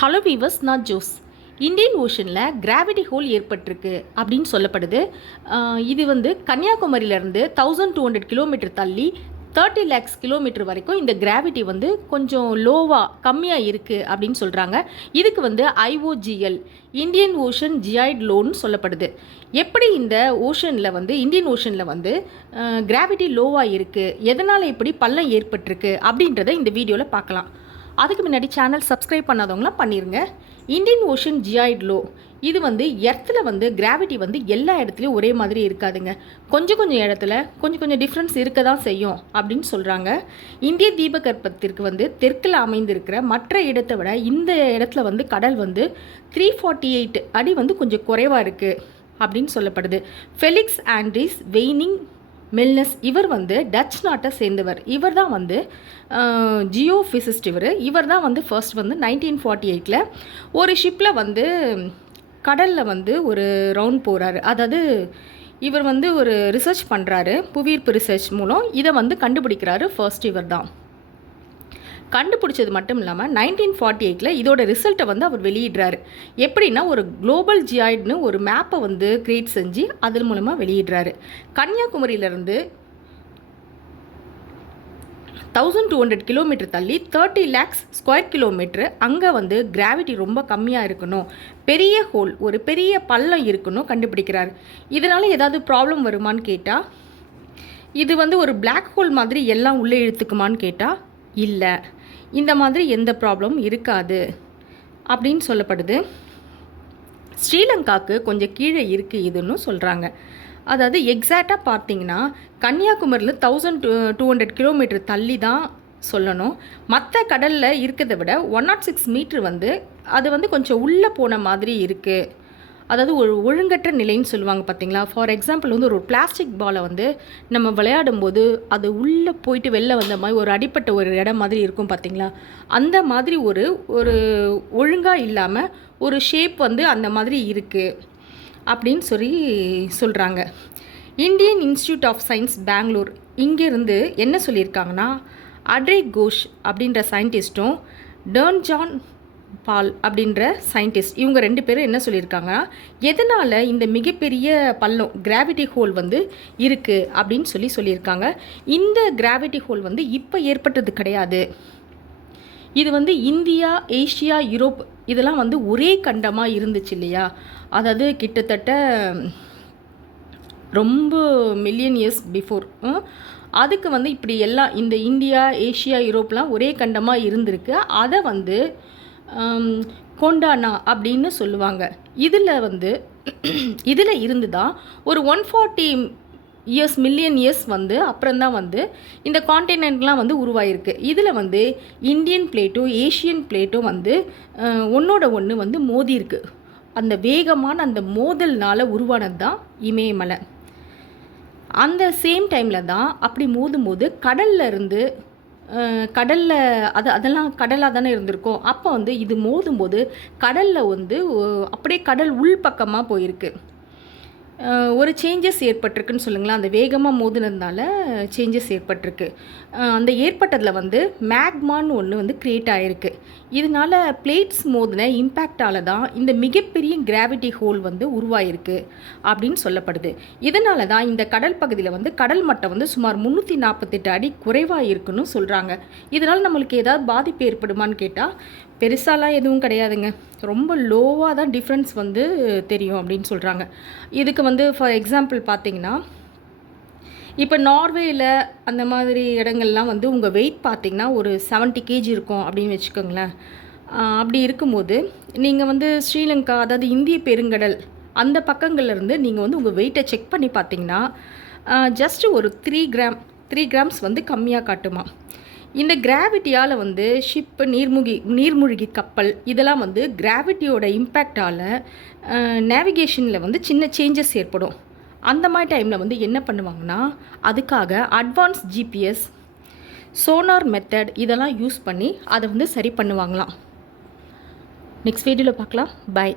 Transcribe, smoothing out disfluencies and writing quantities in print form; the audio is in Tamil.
ஹலோ வீவர்ஸ், நான் ஜோஸ். இந்தியன் ஓஷனில் கிராவிட்டி ஹோல் ஏற்பட்டிருக்கு அப்படின்னு சொல்லப்படுது. இது வந்து கன்னியாகுமரியிலேருந்து 1200 கிலோமீட்டர் தள்ளி 30 lakhs கிலோமீட்டர் வரைக்கும் இந்த கிராவிட்டி வந்து கொஞ்சம் லோவாக கம்மியாக இருக்குது அப்படின்னு சொல்கிறாங்க. இதுக்கு வந்து IOGL இந்தியன் ஓஷன் ஜியாய்ட் லோன்னு சொல்லப்படுது. எப்படி இந்த ஓஷனில் வந்து இந்தியன் ஓஷனில் வந்து கிராவிட்டி லோவாக இருக்குது, எதனால் இப்படி பள்ளம் ஏற்பட்டிருக்கு அப்படின்றத இந்த வீடியோவில் பார்க்கலாம். அதுக்கு முன்னாடி சேனல் சப்ஸ்கிரைப் பண்ணாதவங்களாம் பண்ணிடுங்க. இந்தியன் ஓஷன் ஜியாய்ட் லோ, இது வந்து எர்த்தில் வந்து கிராவிட்டி வந்து எல்லா இடத்துலையும் ஒரே மாதிரி இருக்காதுங்க. கொஞ்சம் இடத்துல கொஞ்சம் டிஃப்ரென்ஸ் இருக்க தான் செய்யும் அப்படின்னு சொல்கிறாங்க. இந்திய தீபகற்பத்திற்கு வந்து தெற்கில் அமைந்திருக்கிற மற்ற இடத்தை விட இந்த இடத்துல வந்து கடல் வந்து 348 அடி வந்து கொஞ்சம் குறைவாக இருக்குது அப்படின்னு சொல்லப்படுது. ஃபெலிக்ஸ் ஆண்ட்ரீஸ் வெய்னிங் மெல்னஸ், இவர் வந்து டச் நாட்டை சேர்ந்தவர். இவர் தான் வந்து ஜியோஃபிசிஸ்ட். இவர் தான் வந்து ஃபர்ஸ்ட் வந்து 1948 ஒரு ஷிப்பில் வந்து கடலில் வந்து ஒரு ரவுண்ட் போகிறாரு. அதாவது இவர் வந்து ஒரு ரிசர்ச் பண்ணுறாரு, புவியீர்ப்பு ரிசர்ச் மூலம் இதை வந்து கண்டுபிடிக்கிறாரு. ஃபர்ஸ்ட் இவர் தான் கண்டுபிடிச்சது மட்டும் இல்லாமல் 1948 இதோட ரிசல்ட்டை வந்து அவர் வெளியிடுறாரு. எப்படின்னா ஒரு குளோபல் ஜியாய்ட்னு ஒரு மேப்பை வந்து கிரியேட் செஞ்சு அதன் மூலமாக வெளியிடுறாரு. கன்னியாகுமரியிலேருந்து 1200 கிலோமீட்டர் தள்ளி 30 lakhs ஸ்கொயர் கிலோமீட்டர் அங்கே வந்து கிராவிட்டி ரொம்ப கம்மியாக இருக்கணும், பெரிய ஹோல், ஒரு பெரிய பள்ளம் இருக்கணும் கண்டுபிடிக்கிறாரு. இதனால் ஏதாவது ப்ராப்ளம் வருமானு கேட்டால், இது வந்து ஒரு பிளாக் ஹோல் மாதிரி எல்லாம் உள்ளே இழுத்துக்குமான்னு கேட்டால் இல்லை, இந்த மாதிரி எந்த ப்ராப்ளமும் இருக்காது அப்படின்னு சொல்லப்படுது. ஸ்ரீலங்காவுக்கு கொஞ்சம் கீழே இருக்குது இதுன்னு சொல்கிறாங்க. அதாவது எக்ஸாக்டாக பார்த்தீங்கன்னா கன்னியாகுமரியில் 1200 கிலோமீட்டர் தள்ளி தான் சொல்லணும். மற்ற கடலில் இருக்கிறத விட 106 மீட்ரு வந்து அது வந்து கொஞ்சம் உள்ளே போன மாதிரி இருக்குது. அதாவது ஒரு ஒழுங்கற்ற நிலைன்னு சொல்லுவாங்க பார்த்தீங்களா. ஃபார் எக்ஸாம்பிள் வந்து ஒரு பிளாஸ்டிக் பாலை வந்து நம்ம விளையாடும்போது அது உள்ளே போயிட்டு வெளில வந்த மாதிரி ஒரு அடிப்பட்ட ஒரு இடம் மாதிரி இருக்கும் பார்த்தீங்களா. அந்த மாதிரி ஒரு ஒரு ஒழுங்காக இல்லாமல் ஒரு ஷேப் வந்து அந்த மாதிரி இருக்குது அப்படின்னு சொல்கிறாங்க. Indian Institute of Science Bangalore இங்கேருந்து என்ன சொல்லியிருக்காங்கன்னா, அட்ரே கோஷ் அப்படின்ற சயின்டிஸ்ட்டும் டர்ன்ஜான் பால் அப்படின்ற சயின்டிஸ்ட், இவங்க 2 பேரும் என்ன சொல்லியிருக்காங்கன்னா, எதனால் இந்த மிகப்பெரிய பள்ளம் கிராவிட்டி ஹோல் வந்து இருக்குது அப்படின்னு சொல்லியிருக்காங்க. இந்த கிராவிட்டி ஹோல் வந்து இப்போ ஏற்பட்டது கிடையாது. இது வந்து இந்தியா, ஏஷியா, யூரோப் இதெல்லாம் வந்து ஒரே கண்டமாக இருந்துச்சு இல்லையா. அதாவது கிட்டத்தட்ட ரொம்ப மில்லியன் இயர்ஸ் பிஃபோர். அதுக்கு வந்து இப்படி எல்லாம் இந்த இந்தியா, ஏஷியா, யூரோப்லாம் ஒரே கண்டமாக இருந்திருக்கு. அதை வந்து கொண்டானா அப்படின்னு சொல்லுவாங்க. இதில் இருந்து தான் ஒரு 140 இயர்ஸ் மில்லியன் இயர்ஸ் வந்து அப்புறம்தான் வந்து இந்த காண்டினென்ட்லாம் வந்து உருவாயிருக்கு. இதில் வந்து இந்தியன் பிளேட்டும் ஏஷியன் பிளேட்டும் வந்து ஒன்றோட ஒன்று வந்து மோதி இருக்கு. அந்த வேகமான அந்த மோதல்னால் உருவானது தான் இமயமலை. அந்த சேம் டைமில் தான் அப்படி மோதும்போது கடலில் அதெல்லாம் கடலாக தானே இருந்திருக்கும். அப்போ வந்து இது மோதும்போது கடலில் வந்து அப்படியே கடல் உள்பக்கமாக போயிருக்கு. ஒரு சேஞ்சஸ் ஏற்பட்டிருக்குன்னு சொல்லுங்களேன். அந்த வேகமாக மோதினதுனால சேஞ்சஸ் ஏற்பட்டிருக்கு. அந்த ஏற்பட்டதில் வந்து மேக்மான்னு ஒன்று வந்து க்ரியேட் ஆகிருக்கு. இதனால் பிளேட்ஸ் மோதின இம்பேக்டால் தான் இந்த மிகப்பெரிய கிராவிட்டி ஹோல் வந்து உருவாயிருக்கு அப்படின்னு சொல்லப்படுது. இதனால தான் இந்த கடல் பகுதியில் வந்து கடல் மட்டம் வந்து சுமார் 348 அடி குறைவாக இருக்குன்னு சொல்கிறாங்க. இதனால் நம்மளுக்கு ஏதாவது பாதிப்பு ஏற்படுமான்னு கேட்டால் பெருசாலாம் எதுவும் கிடையாதுங்க. ரொம்ப லோவாக தான் டிஃப்ரென்ஸ் வந்து தெரியும் அப்படின்னு சொல்கிறாங்க. இதுக்கு வந்து ஃபார் எக்ஸாம்பிள் பார்த்தீங்கன்னா, இப்போ நார்வேயில் அந்த மாதிரி இடங்கள்லாம் வந்து உங்கள் வெயிட் பார்த்திங்கன்னா ஒரு 70 kg இருக்கும் அப்படின்னு வச்சுக்கோங்களேன். அப்படி இருக்கும்போது நீங்கள் வந்து ஸ்ரீலங்கா, அதாவது இந்திய பெருங்கடல் அந்த பக்கங்கள்லேருந்து நீங்கள் வந்து உங்கள் வெயிட்டை செக் பண்ணி பார்த்தீங்கன்னா ஜஸ்ட்டு ஒரு 3 கிராம்ஸ் வந்து கம்மியாக காட்டுமா. இந்த கிராவிட்டியால் வந்து ஷிப்பு, நீர்மூழ்கி கப்பல் இதெல்லாம் வந்து கிராவிட்டியோட இம்பேக்டால் நேவிகேஷனில் வந்து சின்ன சேஞ்சஸ் ஏற்படும். அந்த மாதிரி டைமில் வந்து என்ன பண்ணுவாங்கன்னா, அதுக்காக அட்வான்ஸ் GPS, சோனார் மெத்தட் இதெல்லாம் யூஸ் பண்ணி அதை வந்து சரி பண்ணுவாங்களாம். நெக்ஸ்ட் வீடியோவில் பார்க்கலாம். பை.